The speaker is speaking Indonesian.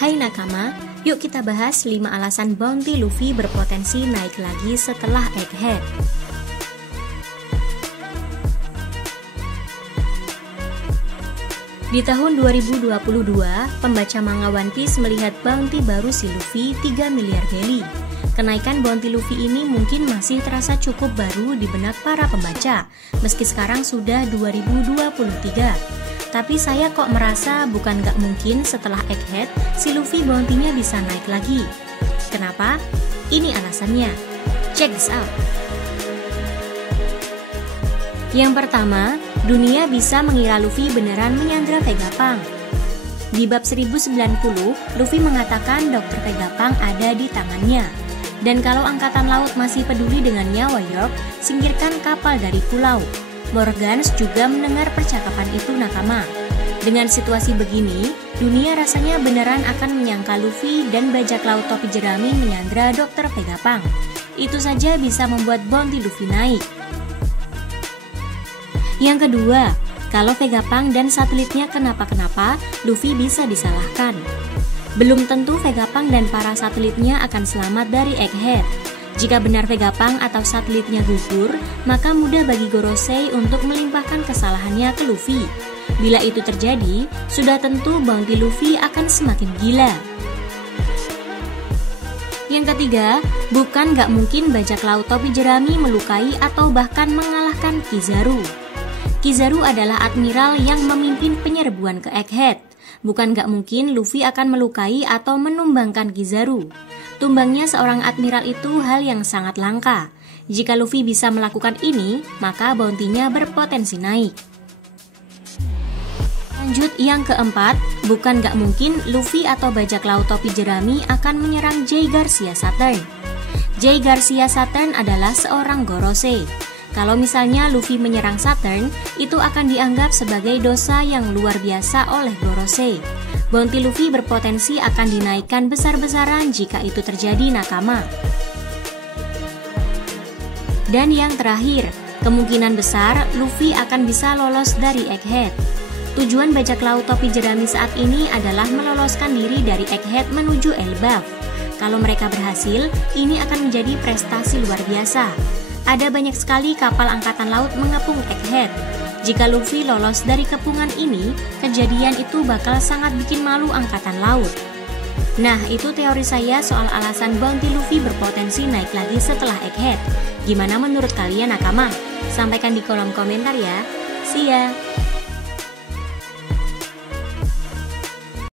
Hai nakama, yuk kita bahas 5 alasan bounty Luffy berpotensi naik lagi setelah Egghead. Di tahun 2022, pembaca manga One Piece melihat bounty baru si Luffy 3 miliar belly. Kenaikan bounty Luffy ini mungkin masih terasa cukup baru di benak para pembaca, meski sekarang sudah 2023. Tapi saya kok merasa bukan gak mungkin setelah Egghead, si Luffy bounty-nya bisa naik lagi. Kenapa? Ini alasannya. Check this out. Yang pertama, dunia bisa mengira Luffy beneran menyandra Vegapunk. Di bab 1090, Luffy mengatakan Dr. Vegapunk ada di tangannya. Dan kalau angkatan laut masih peduli dengan nyawa York, singkirkan kapal dari pulau. Morgans juga mendengar percakapan itu nakama. Dengan situasi begini, dunia rasanya beneran akan menyangka Luffy dan bajak laut topi jerami menyandra Dr. Vegapunk. Itu saja bisa membuat bounty Luffy naik. Yang kedua, kalau Vegapunk dan satelitnya kenapa-kenapa, Luffy bisa disalahkan. Belum tentu Vegapunk dan para satelitnya akan selamat dari Egghead. Jika benar Vegapunk atau satelitnya gugur, maka mudah bagi Gorosei untuk melimpahkan kesalahannya ke Luffy. Bila itu terjadi, sudah tentu bounty Luffy akan semakin gila. Yang ketiga, bukan gak mungkin bajak laut topi jerami melukai atau bahkan mengalahkan Kizaru. Kizaru adalah admiral yang memimpin penyerbuan ke Egghead. Bukan gak mungkin Luffy akan melukai atau menumbangkan Kizaru. Tumbangnya seorang admiral itu hal yang sangat langka. Jika Luffy bisa melakukan ini, maka bounty-nya berpotensi naik. Lanjut yang keempat, bukan gak mungkin Luffy atau bajak laut topi jerami akan menyerang Jay Garcia Saturn. Jay Garcia Saturn adalah seorang Gorosei. Kalau misalnya Luffy menyerang Saturn, itu akan dianggap sebagai dosa yang luar biasa oleh Gorosei. Bounty Luffy berpotensi akan dinaikkan besar-besaran jika itu terjadi nakama. Dan yang terakhir, kemungkinan besar Luffy akan bisa lolos dari Egghead. Tujuan bajak laut topi jerami saat ini adalah meloloskan diri dari Egghead menuju Elbaf. Kalau mereka berhasil, ini akan menjadi prestasi luar biasa. Ada banyak sekali kapal angkatan laut mengepung Egghead. Jika Luffy lolos dari kepungan ini, kejadian itu bakal sangat bikin malu angkatan laut. Nah, itu teori saya soal alasan bounty Luffy berpotensi naik lagi setelah Egghead. Gimana menurut kalian nakama? Sampaikan di kolom komentar ya. See ya!